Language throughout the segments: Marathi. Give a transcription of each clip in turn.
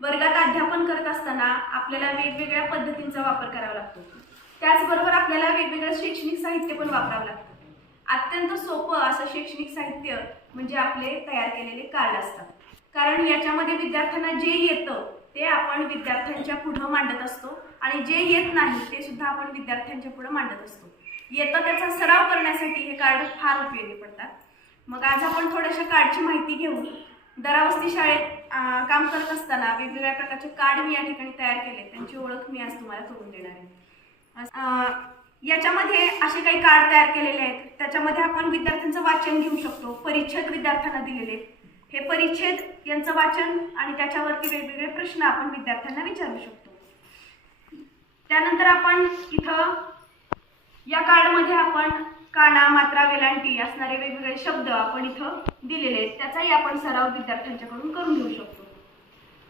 वर्गात अध्यापन करत असताना आपल्याला वेगवेगळ्या पद्धतींचा वापर करावा लागतो. त्याचबरोबर आपल्याला वेगवेगळं शैक्षणिक साहित्य पण वापरावं लागतं. अत्यंत सोपं असं शैक्षणिक साहित्य म्हणजे आपले तयार केलेले कार्ड असतात कारण याच्यामध्ये विद्यार्थ्यांना जे येतं ते आपण विद्यार्थ्यांच्या पुढं मांडत असतो आणि जे येत नाही ते सुद्धा आपण विद्यार्थ्यांच्या पुढं मांडत असतो. येतं त्याचा सराव करण्यासाठी हे कार्ड फार उपयोगी पडतात. मग आज आपण थोड्याशा कार्डची माहिती घेऊन दरावस्ती शाळेत काम करत असताना वेगवेगळ्या प्रकारचे कार्ड मी या ठिकाणी तयार केले. त्यांची ओळख मी आज तुम्हाला करून देणार आहे. याच्यामध्ये असे काही कार्ड तयार केलेले आहेत. त्याच्यामध्ये आपण विद्यार्थ्यांचं वाचन घेऊ शकतो. परिच्छेद विद्यार्थ्यांना दिलेले आहेत. हे परिच्छेद यांचं वाचन आणि त्याच्यावरती वेगवेगळे प्रश्न आपण विद्यार्थ्यांना विचारू शकतो. त्यानंतर आपण इथं या कार्डमध्ये आपण काना मात्रा वेलांटी असणारे वेगवेगळे शब्द आपण इथं दिलेले आहेत. त्याचाही आपण सराव विद्यार्थ्यांच्याकडून करून घेऊ शकतो.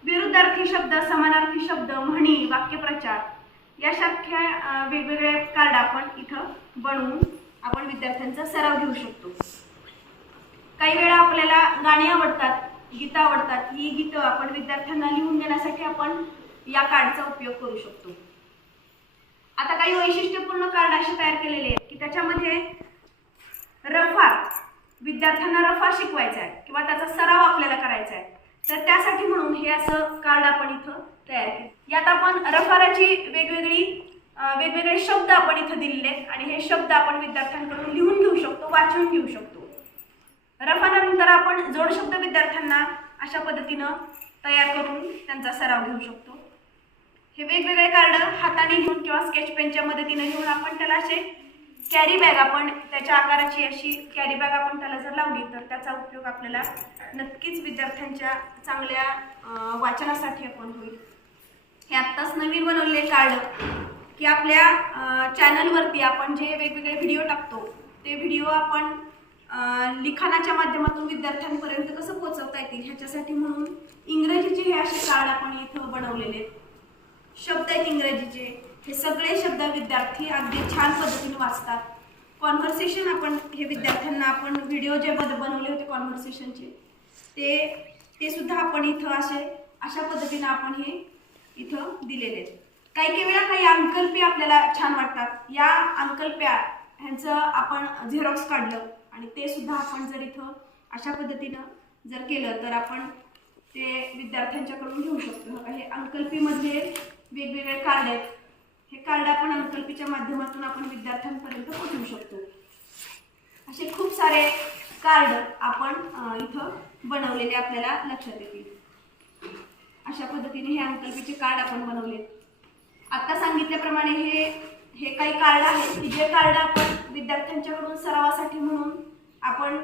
विरुद्धार्थी शब्द समानार्थी शब्द म्हणी वाक्यप्रचार यासारख्या वेगवेगळे कार्ड आपण इथं बनवून आपण विद्यार्थ्यांचा सराव घेऊ शकतो. काही वेळा आपल्याला गाणी आवडतात गीतं आवडतात ही गीतं आपण विद्यार्थ्यांना लिहून देण्यासाठी आपण या कार्डचा उपयोग करू शकतो. आता काही वैशिष्ट्यपूर्ण कार्ड असे तयार केलेले आहेत की त्याच्यामध्ये रफा विद्यार्थ्यांना रफा शिकवायचा आहे किंवा त्याचा सराव आपल्याला करायचा आहे. तर त्यासाठी म्हणून हे असं कार्ड आपण इथं तयार केलं. यात आपण रफाराची वेगवेगळी वेगवेगळे शब्द आपण इथं दिलेले आहेत आणि हे शब्द आपण विद्यार्थ्यांकडून लिहून घेऊ शकतो वाचून घेऊ शकतो. रफानंतर आपण जोड शब्द विद्यार्थ्यांना अशा पद्धतीनं तयार करून त्यांचा सराव घेऊ शकतो. हे वेगवेगळे कार्ड हाताने घेऊन किंवा स्केच पेनच्या मदतीनं घेऊन आपण त्याला असे कॅरी बॅग आपण त्याच्या आकाराची अशी कॅरी बॅग आपण त्याला जर लावली तर त्याचा उपयोग आपल्याला नक्कीच विद्यार्थ्यांच्या चांगल्या वाचनासाठी आपण होईल. हे आत्ताच नवीन बनवलेले कार्ड की आपल्या चॅनलवरती आपण जे वेगवेगळे व्हिडिओ टाकतो ते व्हिडिओ आपण लिखाणाच्या माध्यमातून विद्यार्थ्यांपर्यंत कसं पोहोचवता येतील ह्याच्यासाठी म्हणून इंग्रजीचे हे असे कार्ड आपण इथं बनवलेले आहेत. शब्द आहेत इंग्रजीचे. हे सगळे शब्द विद्यार्थी अगदी छान पद्धतीने वाचतात. कॉन्व्हर्सेशन आपण हे विद्यार्थ्यांना आपण व्हिडिओ जे बद बनवले होते कॉन्व्हर्सेशनचे ते ते सुद्धा आपण इथं असे अशा पद्धतीनं आपण हे इथं दिलेले आहेत. काही काही वेळा काही अंकल्पी आपल्याला छान वाटतात. या अंकल्प्या ह्यांचं आपण झेरॉक्स काढलं आणि ते सुद्धा आपण जर इथं अशा पद्धतीनं जर केलं तर आपण ते विद्यार्थ्यांच्याकडून घेऊ शकतो. हे अंकल्पीमध्ये वेगवेगळे कार्ड आहेत. हे कार्ड आपण अंकल्पीच्या माध्यमातून आपण विद्यार्थ्यांपर्यंत पोहोचवू शकतो. असे खूप सारे कार्ड आपण इथं बनवलेले आपल्याला लक्षात येतील. अशा पद्धतीने हे अंकल्पीचे कार्ड आपण बनवले. आत्ता सांगितल्याप्रमाणे हे हे काही कार्ड आहेत की जे कार्ड आपण विद्यार्थ्यांच्याकडून सरावासाठी म्हणून आपण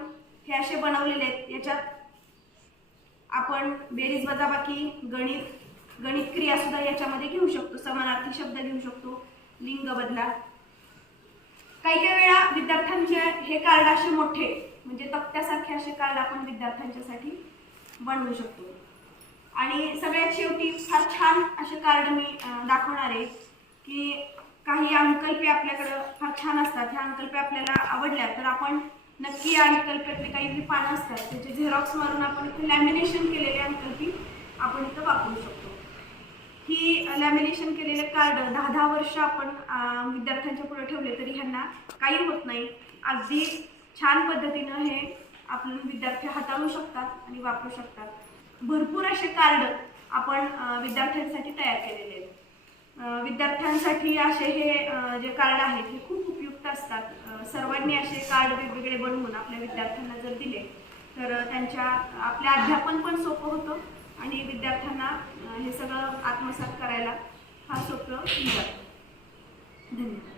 हे असे बनवलेले आहेत. याच्यात आपण बेरीज वजाबाकी गणित गणित क्रिया सुद्धा याच्यामध्ये घेऊ शकतो समानार्थी शब्द घेऊ शकतो लिंग बदला काही काही वेळा विद्यार्थ्यांचे हे कार्ड असे मोठे म्हणजे तक्त्यासारखे असे कार्ड आपण विद्यार्थ्यांच्यासाठी बनवू शकतो. आणि सगळ्यात शेवटी फार छान असे कार्ड मी दाखवणार आहे की काही अंकल्पे आपल्याकडं फार छान असतात. ह्या अंकल्पे आपल्याला आवडल्या तर आपण नक्की या अंकल्पेतले काही जी पानं असतात. त्याचे झेरॉक्स मारून आपण इथे लॅमिनेशन केलेले अंकल्पी आपण इथं वापरू शकतो. ही लॅमिनेशन केलेले कार्ड दहा दहा वर्ष आपण विद्यार्थ्यांच्या पुढे ठेवले तरी ह्यांना काही होत नाही. अगदी छान पद्धतीनं हे आपण विद्यार्थी हाताळू शकतात आणि वापरू शकतात. भरपूर असे कार्ड आपण विद्यार्थ्यांसाठी तयार केलेले आहेत. विद्यार्थ्यांसाठी असे हे जे कार्ड आहेत हे खूप उपयुक्त असतात. सर्वांनी असे कार्ड वेगवेगळे बनवून आपल्या विद्यार्थ्यांना जर दिले तर त्यांच्या आपल्या अध्यापन पण सोपं होतं. आणि विद्यार्थ्यांना हे सगळं आत्मसात करायला फार सोपं धन्यवाद.